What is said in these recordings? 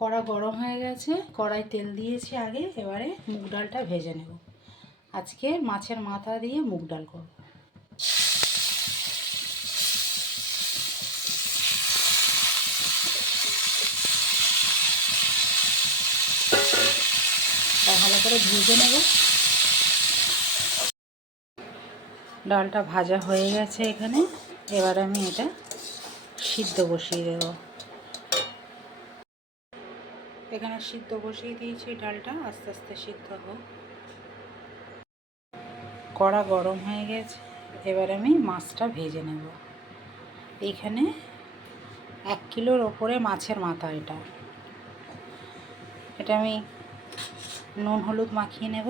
কড়া গরম হয়ে গেছে, কড়াই তেল দিয়েছি আগে। এবারে মুগ ডালটা ভেজে নেব। আজকে মাছের মাথা দিয়ে মুগ ডাল করব। ভালো করে ভেজে নেব। ডালটা ভাজা হয়ে গেছে এখানে। এবার আমি এটা সিদ্ধ বসিয়ে দেব। এখানে সিদ্ধ বসিয়ে দিয়েছি ডালটা, আস্তে আস্তে সিদ্ধ হোক। কড়া গরম হয়ে গেছে, এবার আমি মাছটা ভেজে নেব। এইখানে 1 কিলোর ওপরে মাছের মাথা। এটা আমি নুন হলুদ মাখিয়ে নেব।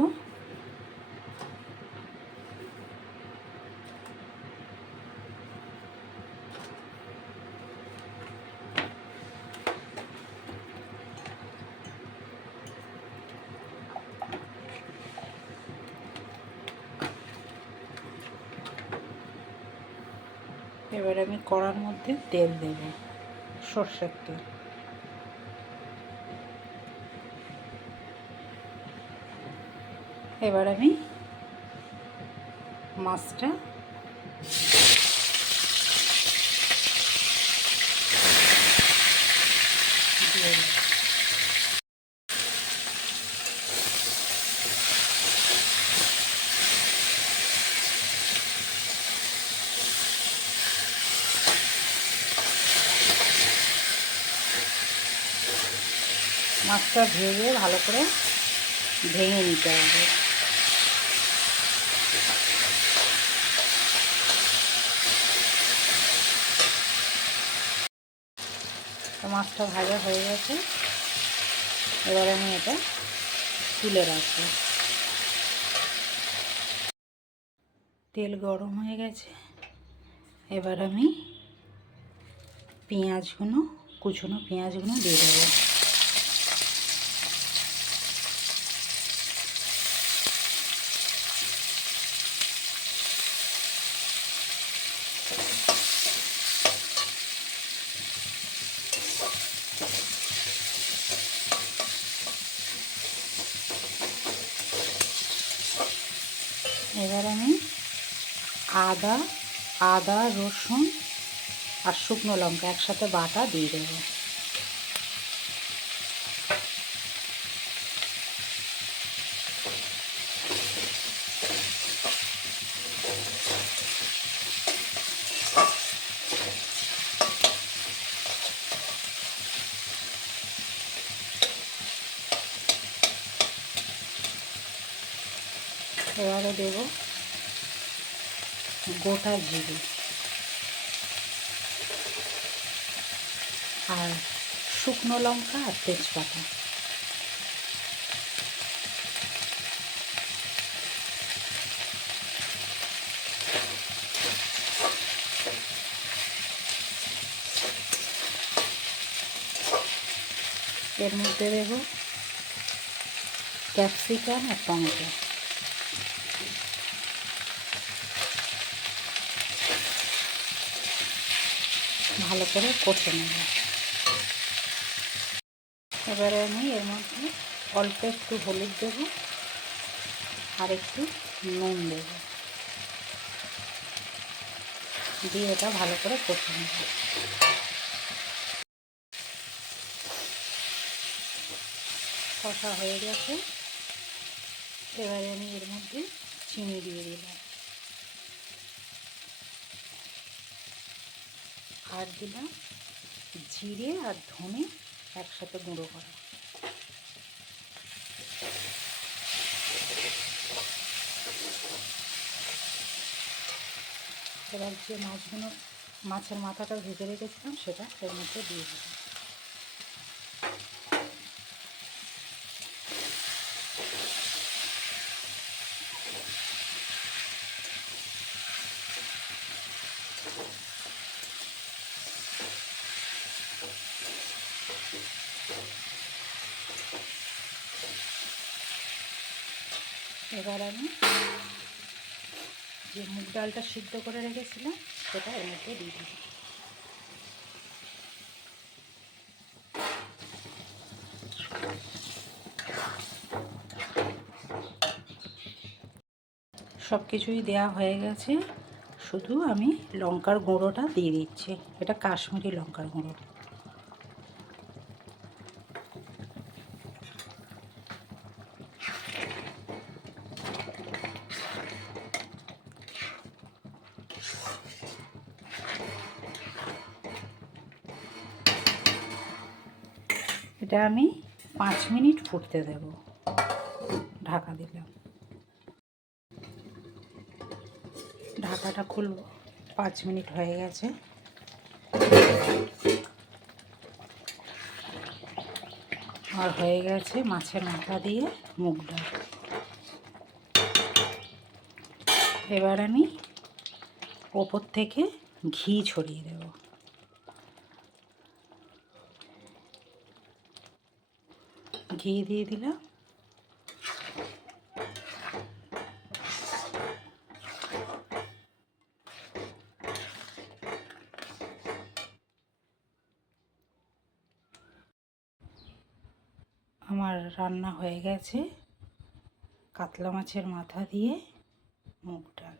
এবার আমি কড়ার মধ্যে তেল দেব, সর্ষের তেল। এবার আমি মাছটা দিয়ে দেব। মাছটা ভেজে ভালো করে ভেঙে নিতে হবে। তো মাছটা ভাজা হয়ে গেছে, এবার আমি এটা তুলে রাখবো। তেল গরম হয়ে গেছে, এবার আমি কুচনো পেঁয়াজগুলো দিয়ে দেবো। এবার আমি আদা রসুন আর শুকনো লঙ্কা একসাথে বাটা দিয়ে দেবো। এবারে দেব গোটা জিরে আর শুকনো লঙ্কা আর তেজপাতা। এর মধ্যে দেব ক্যাপসিকাম আর টমেটো। ভালো করে কষে নেব। এবারে আমি এর মধ্যে অল্প একটু হলুদ দেব আর একটু নুন দেব, দিয়ে এটা ভালো করে কষে নেব। কষা হয়ে গেছে, এবারে আমি এর মধ্যে চিনি দিয়ে দিলাম আর দিলাম জিরে আর ধনে একসাথে গুঁড়ো করা। এবার যে মাছের মাথাটা ভেজে রেখেছিলাম সেটা এর মধ্যে দিয়ে দিলাম। এবার আমি যে মুগ ডালটা সিদ্ধ করে রেখেছিলাম সেটা এর মধ্যে দিয়ে দিলাম। সব কিছুই দেওয়া হয়ে গেছে, শুধু আমি লঙ্কার গুঁড়োটা দিয়ে দিচ্ছি। এটা কাশ্মীরি লঙ্কার গুঁড়ো। এটা আমি 5 মিনিট ফুটতে দেব, ঢাকা দিলাম। ঢাকাটা খুলব, 5 মিনিট হয়ে গেছে। আর হয়ে গেছে মাছের মাথা দিয়ে মুগ ডাল। এবার আমি ওপর থেকে ঘি ছড়িয়ে দেব। ঘি দিয়ে দিলাম। আমার রান্না হয়ে গেছে কাতলা মাছের মাথা দিয়ে মুগ ডাল।